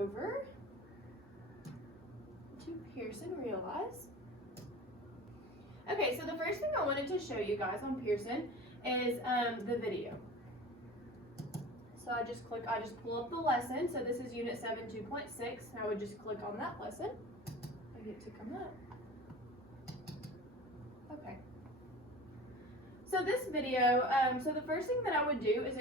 over to Pearson Realize. Okay, so the first thing I wanted to show you guys on Pearson is the video. So I just pull up the lesson. So this is Unit 7 2.6. I would just click on that lesson. I get to come up. Okay. So this video, so the first thing that I would do is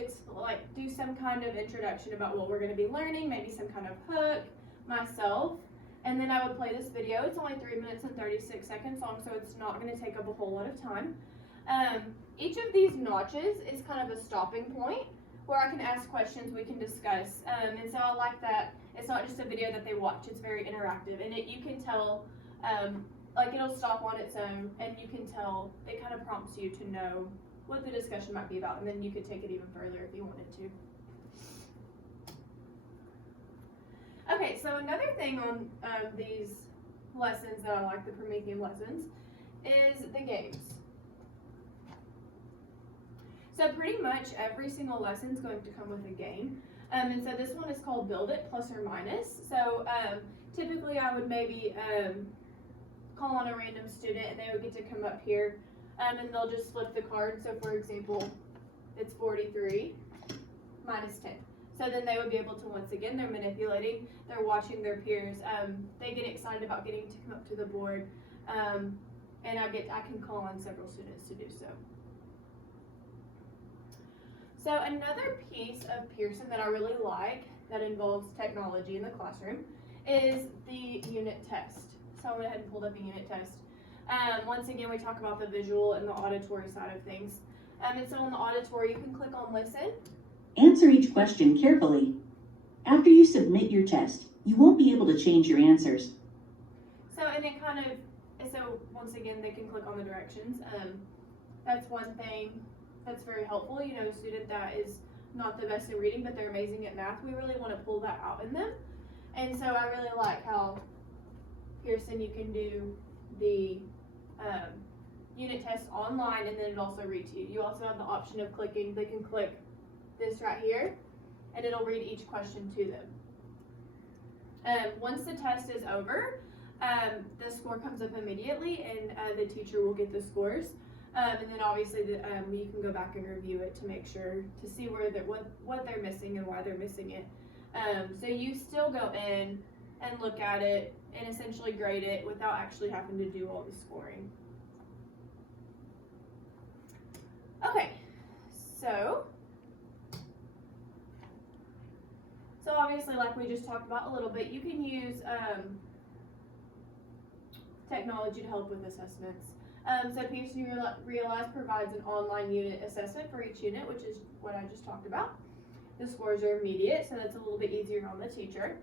do some kind of introduction about what we're going to be learning, maybe some kind of hook, myself, and then I would play this video. It's only 3 minutes and 36 seconds long, so it's not going to take up a whole lot of time. Each of these notches is kind of a stopping point where I can ask questions, we can discuss, and so I like that it's not just a video that they watch, it's very interactive, and you can tell, like it'll stop on its own, and you can tell, it kind of prompts you to know what the discussion might be about, and then you could take it even further if you wanted to. Okay, so another thing on these lessons that I like, the Promethean lessons, is the games. So pretty much every single lesson is going to come with a game. And so this one is called Build It, plus or minus. So typically I would maybe call on a random student and they would get to come up here and they'll just flip the card. So for example, it's 43 minus 10. So then they would be able to, once again, they're manipulating, they're watching their peers. They get excited about getting to come up to the board. And I can call on several students to do so. So another piece of Pearson that I really like that involves technology in the classroom is the unit test. So I went ahead and pulled up a unit test. Once again, we talk about the visual and the auditory side of things. And so on the auditory, you can click on listen. Answer each question carefully. After you submit your test, you won't be able to change your answers. So, and it kind of, so once again, they can click on the directions. That's one thing that's very helpful. You know, a student that is not the best at reading, but they're amazing at math, we really want to pull that out in them. And so I really like how Pearson, you can do the unit test online, and then it also reads to you. You also have the option of clicking, they can click this right here, and it'll read each question to them. Once the test is over, the score comes up immediately, and the teacher will get the scores. And then obviously you can go back and review it to make sure, to see where what they're missing and why they're missing it. So you still go in and look at it and essentially grade it without actually having to do all the scoring. Okay, so obviously, like we just talked about a little bit, you can use technology to help with assessments. So Pearson Realize provides an online unit assessment for each unit, which is what I just talked about. The scores are immediate, so that's a little bit easier on the teacher.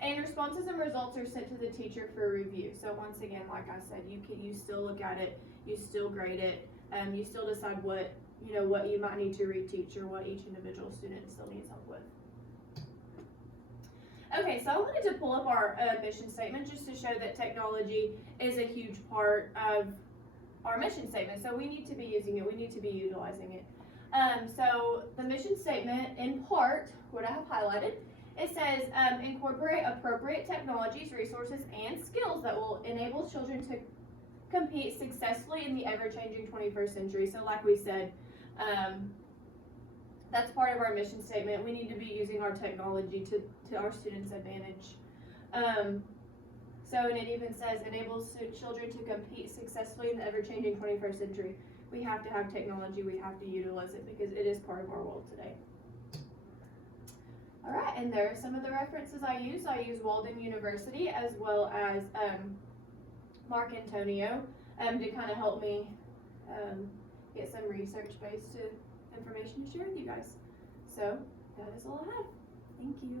And responses and results are sent to the teacher for review. So once again, like I said, you still look at it, you still grade it, you still decide what you might need to reteach or what each individual student still needs help with. Okay, so I wanted to pull up our mission statement just to show that technology is a huge part of our mission statement. So we need to be using it, we need to be utilizing it. So the mission statement, in part, what I have highlighted, it says incorporate appropriate technologies, resources, and skills that will enable children to compete successfully in the ever-changing 21st century. So like we said, that's part of our mission statement. We need to be using our technology to our students' advantage. And it even says enables children to compete successfully in the ever-changing 21st century. We have to have technology, we have to utilize it because it is part of our world today. All right, and there are some of the references I use. I use Walden University as well as Mark Antonio to kind of help me get some research-based information to share with you guys. So that is all I have. Thank you.